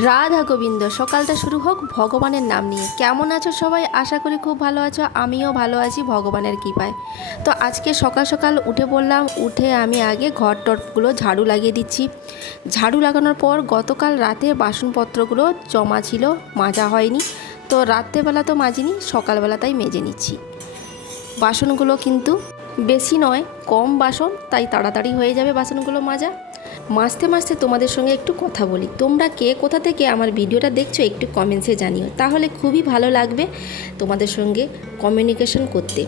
রাধা গোবিন্দ। সকালটা শুরু হোক ভগবানের নাম নিয়ে। কেমন আছো সবাই? আশা করি খুব ভালো আছো। আমিও ভালো আছি ভগবানের কৃপায়। তো আজকে সকাল সকাল উঠে পড়লাম। উঠে আমি আগে ঘর টরগুলো ঝাড়ু লাগিয়ে দিচ্ছি। ঝাড়ু লাগানোর পর গতকাল রাতে বাসনপত্রগুলো জমা ছিল, মাজা হয়নি। তো রাত্রেবেলা তো মাজিনি, সকালবেলাতেই মেজে নিচ্ছি। বাসনগুলো কিন্তু বেশি নয়, কম বাসন, তাই তাড়াতাড়ি হয়ে যাবে বাসনগুলো মাজা। মাজতে মাজতে তোমাদের সঙ্গে একটু কথা বলি। তোমরা কে কোথা থেকে আমার ভিডিওটা দেখছো একটু কমেন্টসে জানিও, তাহলে খুবই ভালো লাগবে তোমাদের সঙ্গে কমিউনিকেশন করতে।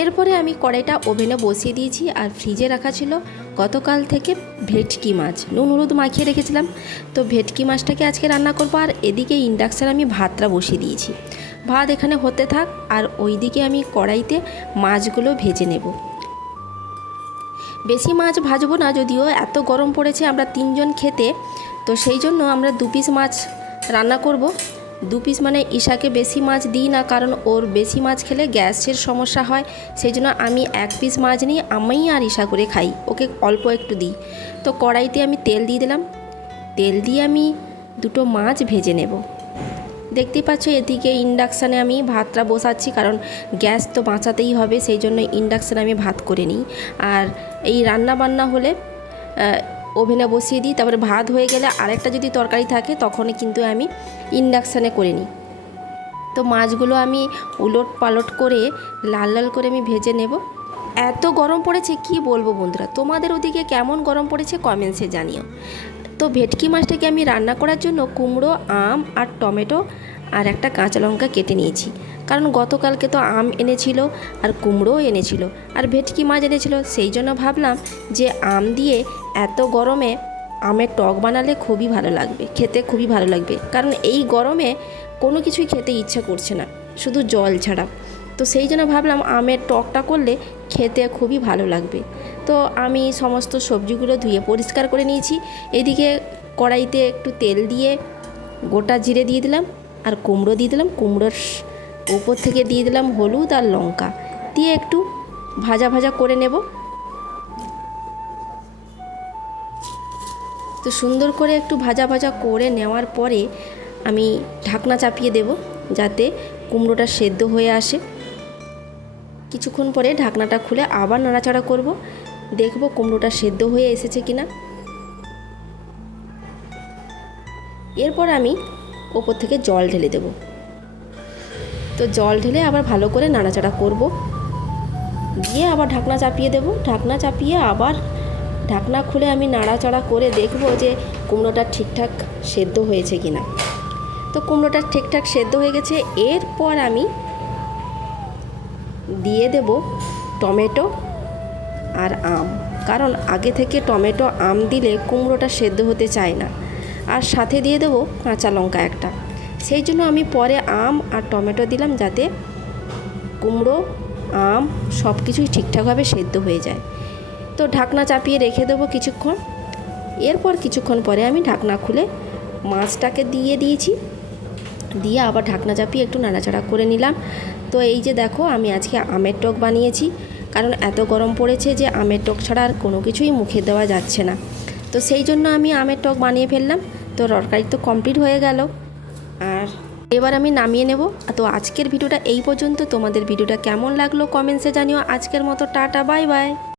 এরপরে আমি কড়াইটা ওভেনে বসিয়ে দিয়েছি, আর ফ্রিজে রাখা ছিল গতকাল থেকে ভেটকি মাছ, নুন হলুদ মাখিয়ে রেখেছিলাম। তো ভেটকি মাছটাকে আজকে রান্না করবো। আর এদিকে ইন্ডাকশানে আমি ভাতটা বসিয়ে দিয়েছি। ভাত এখানে হতে থাক, আর ওইদিকে আমি কড়াইতে মাছগুলো ভেজে নেব। বেশি মাছ ভাজবো না, যদিও এত গরম পড়েছে, আমরা 3 জন খেতে, তো সেই জন্য আমরা 2 পিস মাছ রান্না করব। 2 পিস মানে ঈশাকে বেশি মাছ দিই না, কারণ ওর বেশি মাছ খেলে গ্যাসের সমস্যা হয়। সেই জন্য আমি 1 পিস মাছ নিই, আমি আর ঈশা করে খাই, ওকে অল্প একটু দিই। তো কড়াইতে আমি তেল দিয়ে দিলাম। তেল দিয়ে আমি 2টো মাছ ভেজে নেব। দেখতেই পাচ্ছ এদিকে ইন্ডাকশানে আমি ভাতটা বসাচ্ছি, কারণ গ্যাস তো বাঁচাতেই হবে, সেই জন্য ইন্ডাকশানে আমি ভাত করে নিই। আর এই রান্না বান্না হলে ওভেনে বসিয়ে দিই, তারপরে ভাত হয়ে গেলে আরেকটা যদি তরকারি থাকে তখনই কিন্তু আমি ইন্ডাকশানে করে নিই। তো মাছগুলো আমি উলট পালট করে লাল লাল করে আমি ভেজে নেব। এত গরম পড়েছে কি বলবো বন্ধুরা, তোমাদের ওদিকে কেমন গরম পড়েছে কমেন্টসে জানিও। তো ভেটকি মাছটাকে আমি রান্না করার জন্য কুমড়ো, আম আর টমেটো আর একটা কাঁচা লঙ্কা কেটে নিয়েছি। কারণ গতকালকে তো আম এনেছিল আর কুমড়োও এনেছিল আর ভেটকি মাছ এনেছিল, সেই জন্য ভাবলাম যে আম দিয়ে এত গরমে আমের টক বানালে খুবই ভালো লাগবে, খেতে খুবই ভালো লাগবে। কারণ এই গরমে কোনো কিছুই খেতে ইচ্ছা করছে না, শুধু জল ছাড়া। তো সেই জন্য ভাবলাম আমের টকটা করলে খেতে খুবই ভালো লাগবে। তো আমি সমস্ত সবজিগুলো ধুয়ে পরিষ্কার করে নিয়েছি। এদিকে কড়াইতে একটু তেল দিয়ে গোটা জিরে দিয়ে দিলাম, আর কুমড়ো দিয়ে দিলাম। কুমড়োর উপর থেকে দিয়ে দিলাম হলুদ আর লঙ্কা দিয়ে একটু ভাজা ভাজা করে নেব। তো সুন্দর করে একটু ভাজা ভাজা করে নেওয়ার পরে আমি ঢাকনা চাপিয়ে দেব, যাতে কুমড়োটা সেদ্ধ হয়ে আসে। কিছুক্ষণ পরে ঢাকনাটা খুলে আবার নাড়াচাড়া করব, দেখব কুমড়োটা সেদ্ধ হয়ে এসেছে কিনা। এরপর আমি ওপর থেকে জল ঢেলে দেব। তো জল ঢেলে আবার ভালো করে নাড়াচাড়া করব, দিয়ে আবার ঢাকনা চাপিয়ে দেব। ঢাকনা চাপিয়ে আবার ঢাকনা খুলে আমি নাড়াচাড়া করে দেখব যে কুমড়োটা ঠিকঠাক সেদ্ধ হয়েছে কিনা। তো কুমড়োটা ঠিকঠাক সেদ্ধ হয়ে গেছে। এরপর আমি দিয়ে দেব টমেটো আর আম, কারণ আগে থেকে টমেটো আম দিলে কুমড়োটা সেদ্ধ হতে চায় না। আর সাথে দিয়ে দেবো কাঁচা লঙ্কা একটা, সেই জন্য আমি পরে আম আর টমেটো দিলাম, যাতে কুমড়ো আম সব কিছুই ঠিকঠাকভাবে সেদ্ধ হয়ে যায়। তো ঢাকনা চাপিয়ে রেখে দেবো কিছুক্ষণ। এরপর কিছুক্ষণ পরে আমি ঢাকনা খুলে মাছটাকে দিয়ে দিয়েছি, দিয়ে আবার ঢাকনা চাপিয়ে একটু নাড়াচাড়া করে নিলাম। তো এই যে দেখো আমি আজকে আমের টক বানিয়েছি, কারণ এত গরম পড়েছে যে আমের টক ছাড়া আর কোনো কিছুই মুখে দেওয়া যাচ্ছে না। তো সেই জন্য আমি আমের টক বানিয়ে ফেললাম। তো তরকারি তো কমপ্লিট হয়ে গেল, আর এবার আমি নামিয়ে নেব। তো আজকের ভিডিওটা এই পর্যন্ত। তোমাদের ভিডিওটা কেমন লাগলো কমেন্টসে জানিও। আজকের মতো টাটা, বাই বাই।